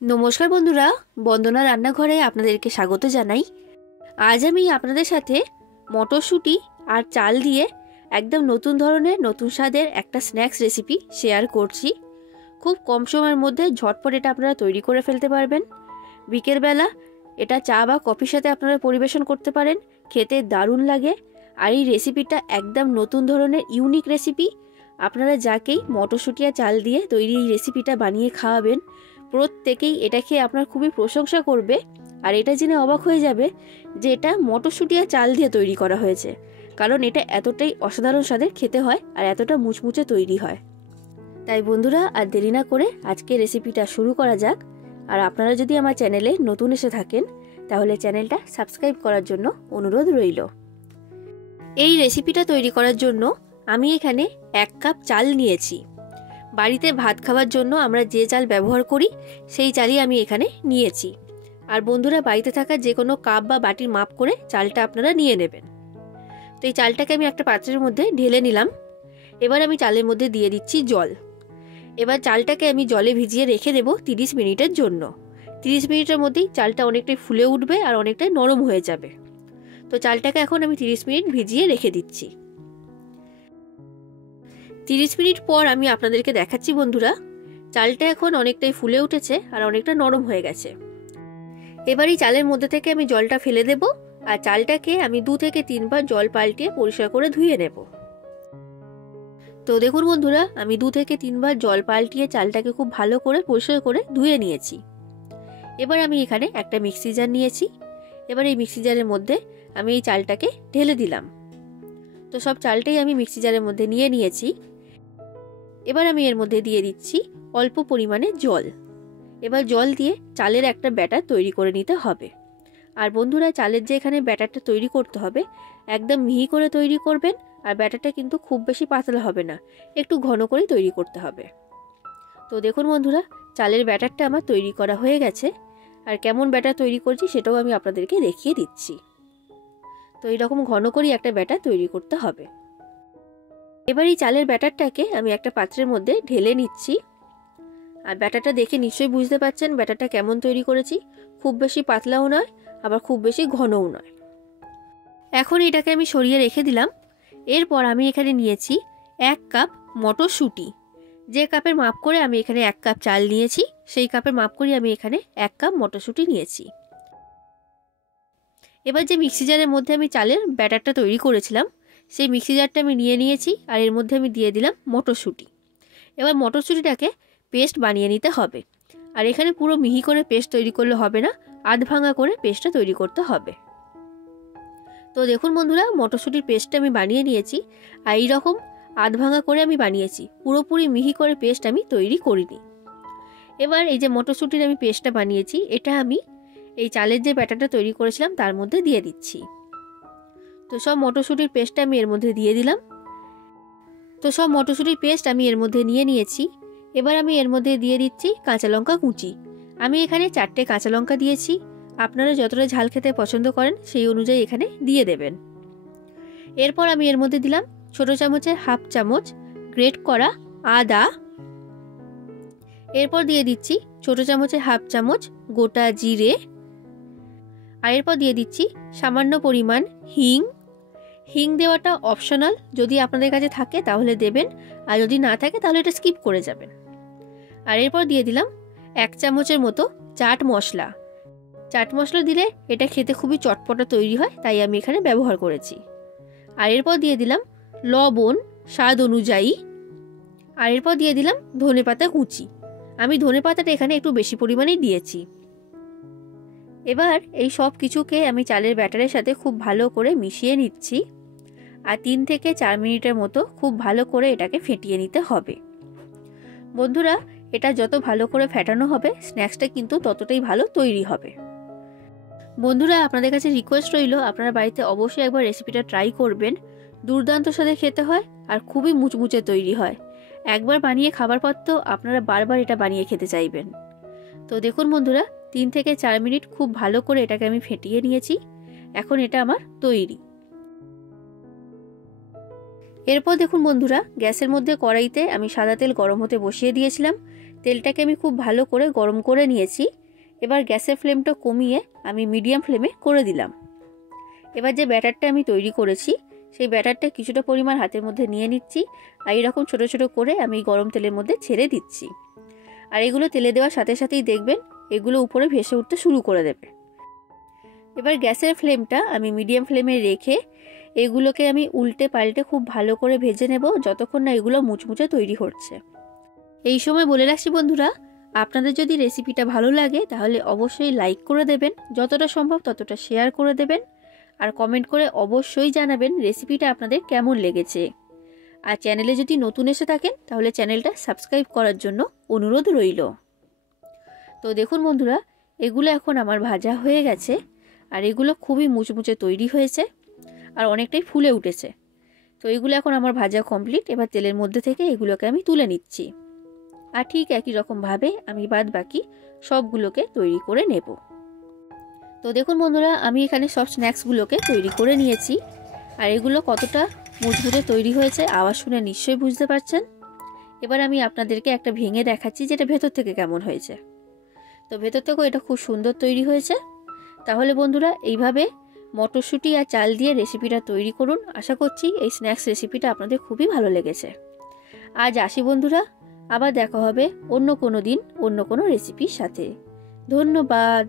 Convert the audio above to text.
নমস্কার বন্ধুরা, বন্দনা রান্নাঘরে আপনাদেরকে স্বাগত জানাই। আজ আমি আপনাদের সাথে মটরশুঁটি আর চাল দিয়ে একদম নতুন ধরনের নতুন স্বাদের একটা স্ন্যাক্স রেসিপি শেয়ার করছি। খুব কম সময়ের মধ্যে ঝটপট এটা আপনারা তৈরি করে ফেলতে পারবেন। বিকেলবেলা এটা চা বা কফির সাথে আপনারা পরিবেশন করতে পারেন, খেতে দারুণ লাগে। আর এই রেসিপিটা একদম নতুন ধরনের ইউনিক রেসিপি। আপনারা যাকেই মটরশুঁটি আর চাল দিয়ে তৈরি এই রেসিপিটা বানিয়ে খাওয়াবেন, প্রত্যেকেই এটা খেয়ে আপনার খুবই প্রশংসা করবে। আর এটা জেনে অবাক হয়ে যাবে যে এটা মটরশুঁটি আর চাল দিয়ে তৈরি করা হয়েছে, কারণ এটা এতটাই অসাধারণ স্বাদের খেতে হয় আর এতটা মুচমুচে তৈরি হয়। তাই বন্ধুরা, আর দেরি না করে আজকে রেসিপিটা শুরু করা যাক। আর আপনারা যদি আমার চ্যানেলে নতুন এসে থাকেন তাহলে চ্যানেলটা সাবস্ক্রাইব করার জন্য অনুরোধ রইল। এই রেসিপিটা তৈরি করার জন্য আমি এখানে 1 কাপ চাল নিয়েছি। বাড়িতে ভাত খাওয়ার জন্য আমরা যে চাল ব্যবহার করি সেই চালই আমি এখানে নিয়েছি। আর বন্ধুরা, বাড়িতে থাকা যে কোনো কাপ বা বাটির মাপ করে চালটা আপনারা নিয়ে নেবেন। তো এই চালটাকে আমি একটা পাত্রের মধ্যে ঢেলে নিলাম। এবার আমি চালের মধ্যে দিয়ে দিচ্ছি জল। এবার চালটাকে আমি জলে ভিজিয়ে রেখে দেব 30 মিনিটের জন্য। 30 মিনিটের মধ্যেই চালটা অনেকটাই ফুলে উঠবে আর অনেকটাই নরম হয়ে যাবে। তো চালটাকে এখন আমি 30 মিনিট ভিজিয়ে রেখে দিচ্ছি। 30 মিনিট পর আমি আপনাদেরকে দেখাচ্ছি বন্ধুরা, চালটা এখন অনেকটাই ফুলে উঠেছে আর অনেকটা নরম হয়ে গেছে। এবার এই চালের মধ্যে থেকে আমি জলটা ফেলে দেব আর চালটাকে আমি 2 থেকে 3 বার জল পাল্টিয়ে পরিষ্কার করে ধুয়ে নেব। তো দেখুন বন্ধুরা, আমি 2 থেকে 3 বার জল পাল্টিয়ে চালটাকে খুব ভালো করে পরিষ্কার করে ধুয়ে নিয়েছি। এবার আমি এখানে একটা মিক্সি জার নিয়েছি। এবার এই মিক্সি জারের মধ্যে আমি এই চালটাকে ঢেলে দিলাম। তো সব চালটাই আমি মিক্সি জারের মধ্যে নিয়ে নিয়েছি। এবার আমি এর মধ্যে দিয়ে দিচ্ছি অল্প পরিমাণে জল। এবার জল দিয়ে চালের একটা ব্যাটার তৈরি করে নিতে হবে। আর বন্ধুরা, চালের যে এখানে ব্যাটারটা তৈরি করতে হবে একদম মিহি করে তৈরি করবেন। আর ব্যাটারটা কিন্তু খুব বেশি পাতলা হবে না, একটু ঘন করেই তৈরি করতে হবে। তো দেখুন বন্ধুরা, চালের ব্যাটারটা আমার তৈরি করা হয়ে গেছে। আর কেমন ব্যাটার তৈরি করছি সেটাও আমি আপনাদেরকে দেখিয়ে দিচ্ছি। তো এইরকম ঘন করেই একটা ব্যাটার তৈরি করতে হবে। এবার এই চালের ব্যাটারটাকে আমি একটা পাত্রের মধ্যে ঢেলে নিচ্ছি। আর ব্যাটারটা দেখে নিশ্চয়ই বুঝতে পারছেন ব্যাটারটা কেমন তৈরি করেছি। খুব বেশি পাতলাও নয়, আবার খুব বেশি ঘনও নয়। এখন এটাকে আমি সরিয়ে রেখে দিলাম। এরপর আমি এখানে নিয়েছি 1 কাপ মটরশুঁটি। যে কাপের মাপ করে আমি এখানে 1 কাপ চাল নিয়েছি সেই কাপের মাপ করে আমি এখানে 1 কাপ মটরশুঁটি নিয়েছি। এবার যে মিক্সি জারের মধ্যে আমি চালের ব্যাটারটা তৈরি করেছিলাম সেই মিক্সি জারটা আমি নিয়ে নিয়েছি। আর এর মধ্যে আমি দিয়ে দিলাম মটরশুঁটি। এবার মটরশুঁটিটাকে পেস্ট বানিয়ে নিতে হবে। আর এখানে পুরো মিহি করে পেস্ট তৈরি করলে হবে না, আধ ভাঙা করে পেস্টটা তৈরি করতে হবে। তো দেখুন বন্ধুরা, মটরশুঁটির পেস্টটা আমি বানিয়ে নিয়েছি। আর এইরকম আধ ভাঙা করে আমি বানিয়েছি, পুরোপুরি মিহি করে পেস্ট আমি তৈরি করিনি। এবার এই যে মটরশুঁটির আমি পেস্টটা বানিয়েছি এটা আমি এই চালের যে ব্যাটারটা তৈরি করেছিলাম তার মধ্যে দিয়ে দিচ্ছি। তো সব মটরশুঁটির পেস্টটা আমি এর মধ্যে দিয়ে দিলাম। তো সব মটরশুঁটির পেস্ট আমি এর মধ্যে নিয়ে নিয়েছি। এবার আমি এর মধ্যে দিয়ে দিচ্ছি কাঁচা লঙ্কা কুচি। আমি এখানে 4টে কাঁচা লঙ্কা দিয়েছি। আপনারা যতটা ঝাল খেতে পছন্দ করেন সেই অনুযায়ী এখানে দিয়ে দেবেন। এরপর আমি এর মধ্যে দিলাম ছোট চামচের হাফ চামচ গ্রেট করা আদা। এরপর দিয়ে দিচ্ছি ছোট চামচের হাফ চামচ গোটা জিরে। আর এরপর দিয়ে দিচ্ছি সামান্য পরিমাণ হিং। হিং দেওয়াটা অপশনাল, যদি আপনাদের কাছে থাকে তাহলে দেবেন, আর যদি না থাকে তাহলে এটা স্কিপ করে যাবেন। আর এরপর দিয়ে দিলাম 1 চামচের মতো চাট মশলা। চাট মশলা দিলে এটা খেতে খুবই চটপটা তৈরি হয়, তাই আমি এখানে ব্যবহার করেছি। আর এরপর দিয়ে দিলাম লবণ স্বাদ অনুযায়ী। আর এরপর দিয়ে দিলাম ধনেপাতা কুচি। আমি ধনেপাতাটা এখানে একটু বেশি পরিমাণেই দিয়েছি। এবার এই সব কিছুকে আমি চালের ব্যাটারের সাথে খুব ভালো করে মিশিয়ে নিচ্ছি। আর 3 থেকে 4 মিনিটের মতো খুব ভালো করে এটাকে ফেটিয়ে নিতে হবে। বন্ধুরা, এটা যত ভালো করে ফেটানো হবে স্ন্যাক্সটা কিন্তু ততটাই ভালো তৈরি হবে। বন্ধুরা, আপনাদের কাছে রিকোয়েস্ট রইল আপনারা বাড়িতে অবশ্যই একবার রেসিপিটা ট্রাই করবেন। দুর্দান্ত স্বাদে খেতে হয় আর খুবই মুচমুচে তৈরি হয়। একবার বানিয়ে খাবার পর তো আপনারা বারবার এটা বানিয়ে খেতে চাইবেন। তো দেখুন বন্ধুরা, 3 থেকে 4 মিনিট খুব ভালো করে এটাকে আমি ফেটিয়ে নিয়েছি। এখন এটা আমার তৈরি। এরপর দেখুন বন্ধুরা, গ্যাসের মধ্যে কড়াইতে আমি সাদা তেল গরম হতে বসিয়ে দিয়েছিলাম। তেলটাকে আমি খুব ভালো করে গরম করে নিয়েছি। এবার গ্যাসের ফ্লেমটা কমিয়ে আমি মিডিয়াম ফ্লেমে করে দিলাম। এবার যে ব্যাটারটা আমি তৈরি করেছি সেই ব্যাটারটা কিছুটা পরিমাণ হাতের মধ্যে নিয়ে নিচ্ছি, আর এইরকম ছোটো ছোটো করে আমি গরম তেলের মধ্যে ছেড়ে দিচ্ছি। আর এগুলো তেলে দেওয়ার সাথে সাথেই দেখবেন এগুলো উপরে ভেসে উঠতে শুরু করে দেবে। এবার গ্যাসের ফ্লেমটা আমি মিডিয়াম ফ্লেমে রেখে এগুলোকে আমি উল্টে পাল্টে খুব ভালো করে ভেজে নেব যতক্ষণ না এগুলো মুচমুচে তৈরি হচ্ছে। এই সময় বলে রাখছি বন্ধুরা, আপনাদের যদি রেসিপিটা ভালো লাগে তাহলে অবশ্যই লাইক করে দেবেন, যতটা সম্ভব ততটা শেয়ার করে দেবেন, আর কমেন্ট করে অবশ্যই জানাবেন রেসিপিটা আপনাদের কেমন লেগেছে। আর চ্যানেলে যদি নতুন এসে থাকেন তাহলে চ্যানেলটা সাবস্ক্রাইব করার জন্য অনুরোধ রইল। তো দেখুন বন্ধুরা, এগুলো এখন আমার ভাজা হয়ে গেছে, আর এগুলো খুবই মুচমুচে তৈরি হয়েছে আর অনেকটাই ফুলে উঠেছে। তো এগুলো এখন আমার ভাজা কমপ্লিট। এবার তেলের মধ্যে থেকে এগুলোকে আমি তুলে নিচ্ছি, আর ঠিক একই রকমভাবে আমি বাদ বাকি সবগুলোকে তৈরি করে নেব। তো দেখুন বন্ধুরা, আমি এখানে সব স্ন্যাক্সগুলোকে তৈরি করে নিয়েছি, আর এগুলো কতটা মুচমুচে তৈরি হয়েছে আওয়াজ শুনে নিশ্চয়ই বুঝতে পারছেন। এবার আমি আপনাদেরকে একটা ভেঙে দেখাচ্ছি যেটা ভেতর থেকে কেমন হয়েছে। তো ভেতর থেকেও এটা খুব সুন্দর তৈরি হয়েছে। তাহলে বন্ধুরা, এইভাবে মটরশুঁটি আর চাল দিয়ে রেসিপিটা তৈরি করুন। আশা করছি এই স্ন্যাক্স রেসিপিটা আপনাদের খুবই ভালো লেগেছে। আজ আসি বন্ধুরা, আবার দেখা হবে অন্য কোনো দিন অন্য কোনো রেসিপির সাথে। ধন্যবাদ।